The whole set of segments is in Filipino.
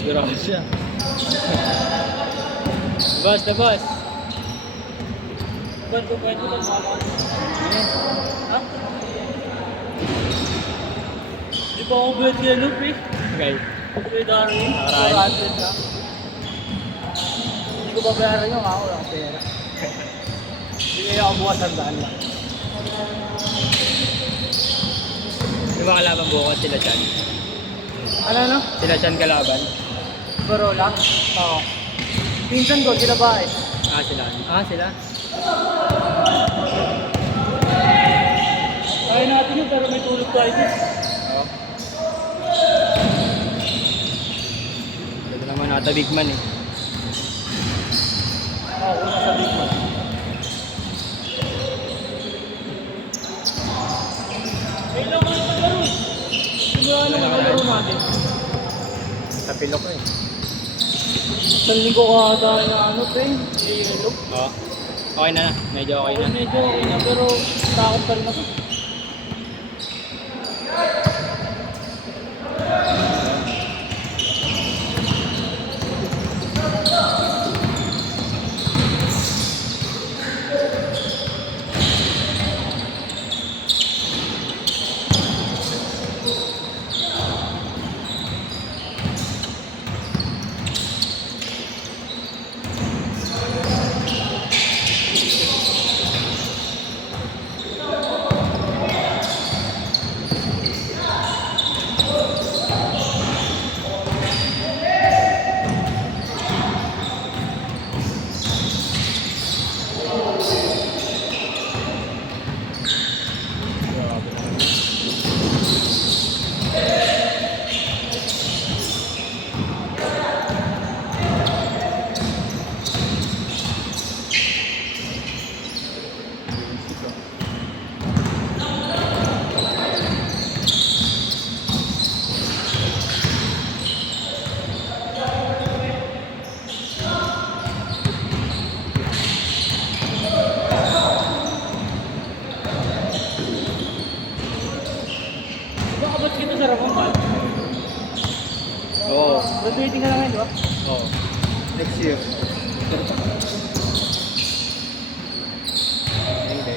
Gracia. Labas, labas. Ba't ko ba ito mama? Ha? Di ba ako buhat kaya loop eh? Okay. Kuya Darwin, Alright. 400 na. Hindi ko babayaran yung ako, wala akong pera. Hindi kaya ako bukas ang daan lang. Yung mga kalaban bukas sila Chan. Ano? Sila Chan kalaban. Barola? Oo. Pinsan ko, sila ba eh? Ah, sila. Ah, sila. Kaya natin yun, pero may tulog tayo dun. Oo. Ito naman nata big man eh. Oo, una sa big man. Kailan ka na laro? Simula naman ang laro natin. Sa pilok eh. Isang linggo ka ata na ano, pre? Yellow. Oo. Okay na na. Medyo okay na. Medyo okay na, pero takot pa rin ako. Bakit kita sa Ramon ba? Oo. Graduating ka na ngayon, di ba? Oo. Next year. Hindi.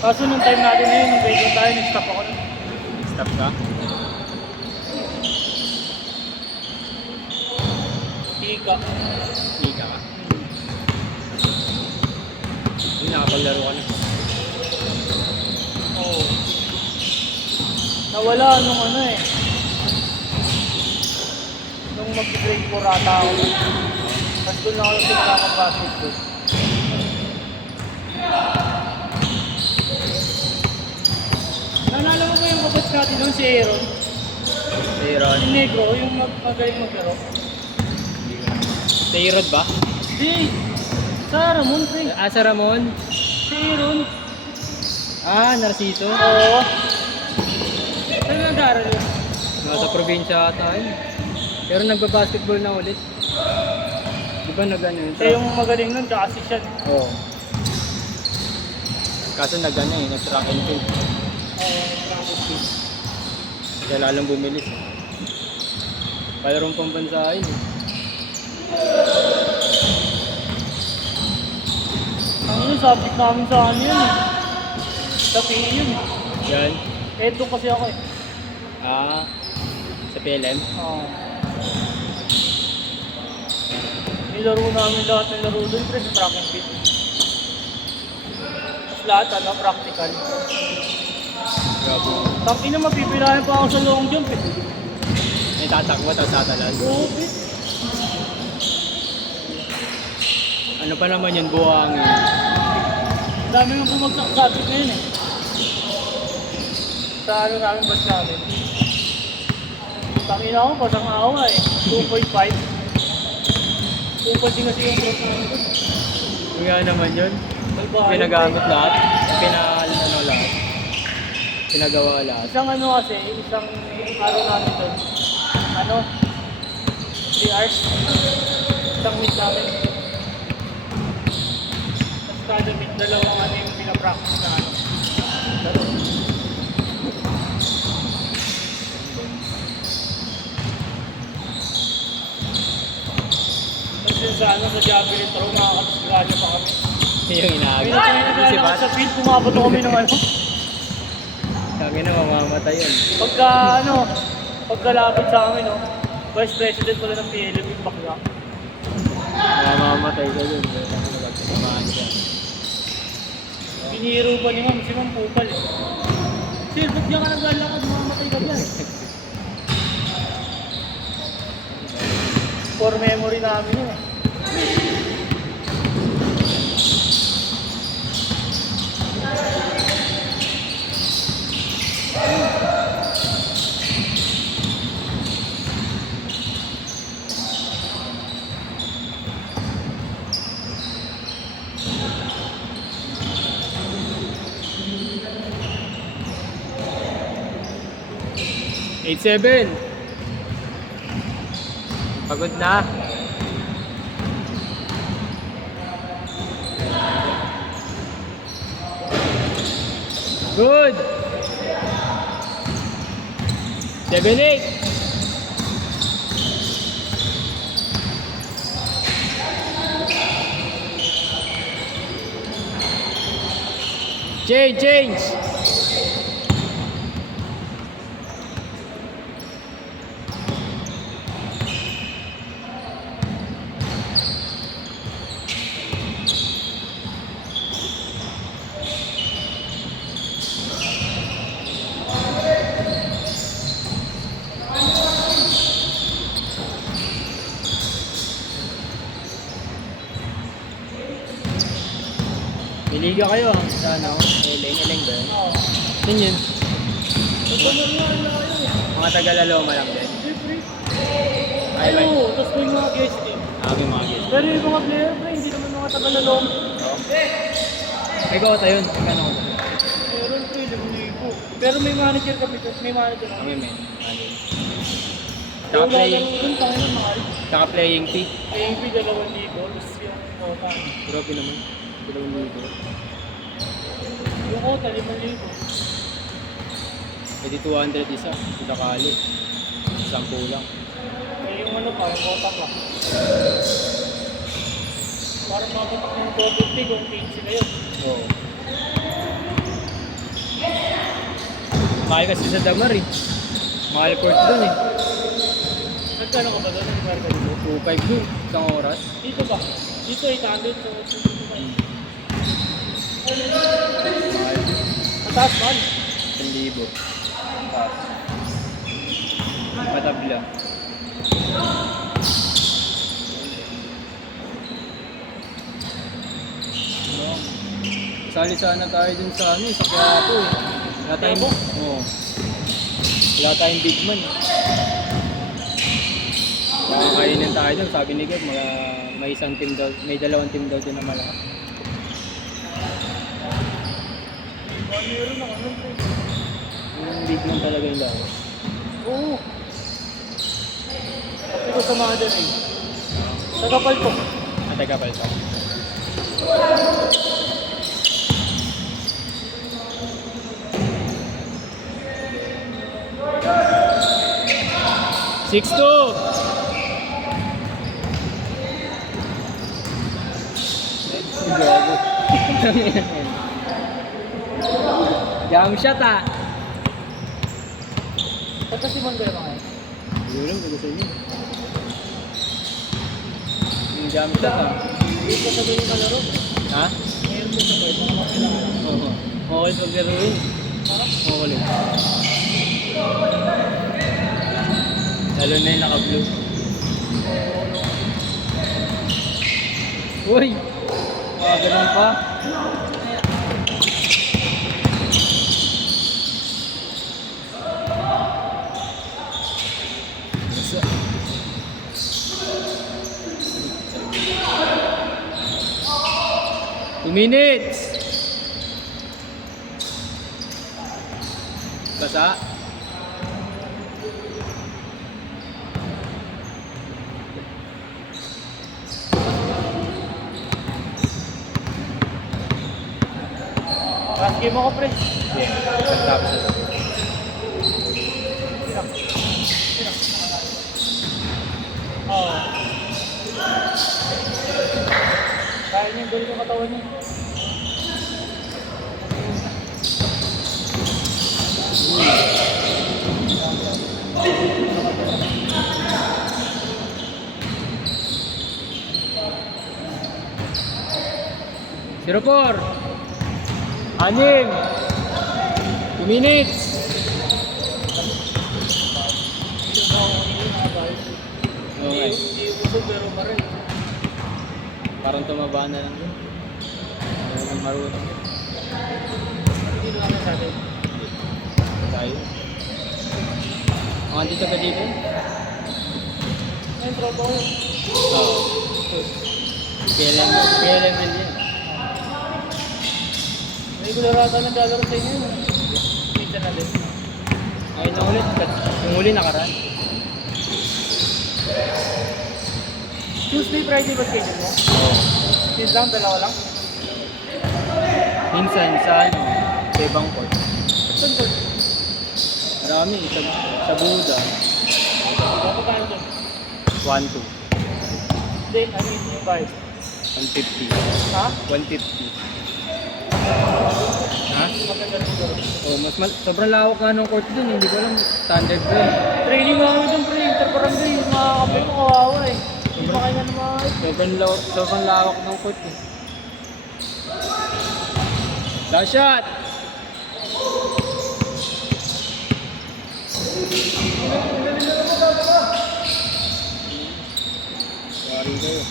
Kaso nung time natin na yun, nung grade 1 tayo, nag-stop ako nun. Stop ka? Ika. Ika ka? Hindi nakapaglaro ka na. Oo. Nawala nung ano eh. Nung mag-grade 4 ata ako. Tapos doon lang ako simula mag-basketball. Naalala mo ba yung kapatid natin doon, si Aaron? Tayron. Si Negro, yung magaling maglaro. Tayrod ba? Si sa Ramon, pre. Ah, sa Ramon? Si Aaron. Ah, Narciso? Oo. Saan nag-aaral yun? Nasa probinsya ata yun. Pero nagbabasketball na ulit. Di ba nag-ano yun? Siya yung magaling nun, tsaka si Sean. Oo. Kaso nag-ano eh, nag-track and field. Kaya lalong bumilis. Palarong pambansahin eh. Ang ano, subject namin sa ano yun eh. Sa PE yun eh. Yan. Eh, doon kasi ako eh. Ah, sa PLM. Oo. Nilaro namin lahat ng laro doon, pre, sa track and field. Tapos lahat, ano, practical. Grabe. Tapos na mapipilayan pa ako sa long jump eh. May tatakbo, tapos tatalan. Oo, eh. Ano pa naman yun, buhangin. Ang dami nga bumagsak sa atin ngayon eh. Sa ano namin bus namin. Tangina ako, pasang awa eh. 2.5. 2.5 din kasi yung growth namin doon. Kaya naman yun. May bahay. Pinagamit lahat. Ano lahat. Pinagawa lahat. Isang ano kasi, isang araw namin doon. Ano? 3 hours. Isang meet namin. Tapos kada meet, dalawang ano yung pinapractice na ano. Laro. sa ano, sa javelin throw, nakakapagsigala pa kami. Yung inaagay. May naglalakad sa field, bumabato kami ng ano. Kami na mamamatay yun. Pagka ano, pagkalapit sa amin, no, Vice President pala ng PLM yung bakla. Mamamatay ka dun. Samahan siya. Piniro pa ni Ma'am, si Ma'am Pupal. Sir, ba't diyan ka naglalakad, mamamatay ka dyan? For memory namin yun eh. Eight seven. Pagod na. Good. 7-8. Change. Iliga kayo sa ano, eleng ba yun? Oo. Yun yun. Ito mo nga, ano kayo. Mga taga-Laloma lang din. Siyempre. Ay, bye. Oo, tapos may mga guest eh. Aming mga guest. Pero yung mga player pa, hindi naman mga taga-lalong. Ikaw tayo yun. Kano ko tayo? Meron po, 11,000. Pero may manager kami, tapos may manager kami. Kami men. Kung Tsaka lalaro dun, tayo na mahal. Tsaka playing fee. Paying fee, 2,000. Tapos yung quota. Grabe naman. 2,000. Yung quota, 5,000. Pwede 200 isa. Kakali. 10 lang. Eh, yung ano pa, yung quota pa. Parang mapatak ng 250 kung 15 na yun. Oo. Mahal kasi sa Damar eh. Mahal court dun eh. Nagkano ka ba doon? Nagkano ka dito? 2.5 dun. Isang oras. Dito ba? Dito 800 so 2,500. Mahal dun. Mataas mahal. 1,000. Taas. Matabla. Sali sana tayo dun sa ano, sa Quiapo eh. Wala tayong, oo. Wala tayong big man eh. Nakakainin tayo dun, sabi ni Gab, may isang team daw, may 2 team daw din na malakas. Meron ako nun po. Yung big man talaga yung lahat. Oo. Kasi ko sa mga dyan eh. Sa kapal ko. Taga pala sa. Six two. Jam shot ah. Basta si Mon Guerra ngayon. Hindi lang ko sa inyo. Yung jam shot ah. Hindi ko sabihin yung kalaro. Ha? Ngayon ko sabay. Mga makailangan. Oo. Okay paglaruin. Parang Okay. Lalo na yung naka-blue. Uy! Ganun pa. Two minutes! Basa? last game ako pre. Tapos na to. Oo. galing yung katawan niya. Zero four. 6. 2 minutes. Okay. Usog pero pa rin. Parang tumaba na lang. Ano nang marunong. Hindi lang sa atin. Tayo. Mga dito ka dito? Ayun, tropa ko. Oo. PLM din yan. May gularata na gagawin sa inyo. Minsan na din. Ngayon na ulit. Yung uli nakaraan. Tuesday, Friday ba schedule mo? Oo. Yun lang, dalawa lang. Minsan sa ano, sa ibang court. Saan doon? Marami. Sa Buda. Bago tayo doon. 1-2. Hindi, ano yung vibe? 150. Ha? 150. Ha? Maganda siguro. Oh, sobrang lawak nga ng court dun. Hindi ko alam. Standard ko eh. Training nga kami doon, pre. Interparangay. Yung mga kape ko kawawa eh. Hindi pa kayo nga naman. Sobrang lawak ng court eh. Last shot! Sorry kayo.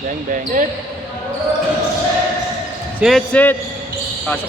Bang bang. Sit! Sit! Pasok